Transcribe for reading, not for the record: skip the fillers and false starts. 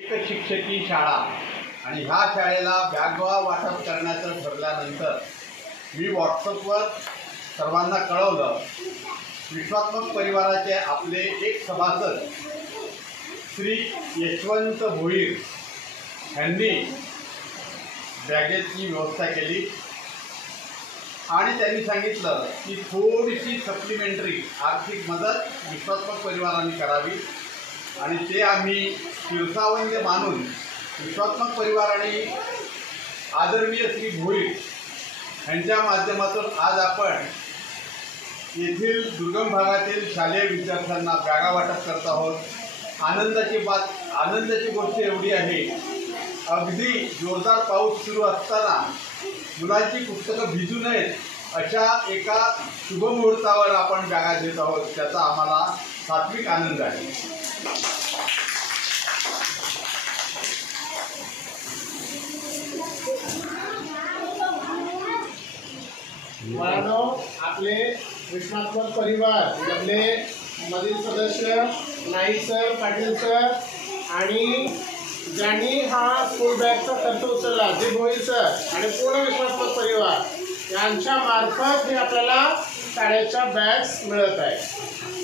एक शिक्षकी शाळा आणि ह्या शाळेला बॅगवा वाटप करण्याचं ठरल्यानंतर मी व्हॉट्सअपवर सर्वांना कळवलं। विश्वात्मक परिवाराचे आपले एक सभासद श्री यशवंत भोईर यांनी बॅगेची व्यवस्था केली आणि त्यांनी सांगितलं की थोडीशी सप्लिमेंटरी आर्थिक मदत विश्वात्मक परिवारांनी करावी आणि ते आम्ही शिरसावंत मानून विश्वात्मक परिवाराने आदरणीय श्री भोईर यांच्या माध्यमातून आज आपण येथील दुर्गम भागातील शालेय विद्यार्थ्यांना बॅगा वाटप करत आहोत। आनंदाची गोष्ट एवढी आहे, अगदी जोरदार पाऊस सुरू असताना मुलांची पुस्तकं भिजू नयेत अशा एका शुभमुहूर्तावर आपण बॅगा देत आहोत, त्याचा आम्हाला सात्विक आनंद आहे। मुलांनो, आपले विश्वात्मक परिवार मधले मधील सदस्य नाईक सर, पाटील सर आणि ज्यांनी हा स्कूल बॅगचा खर्च उचलला जे भोईर सर आणि पूर्ण विश्वात्मक परिवार यांच्या मार्फत हे आपल्याला शाळेच्या बॅग्स मिळत आहे।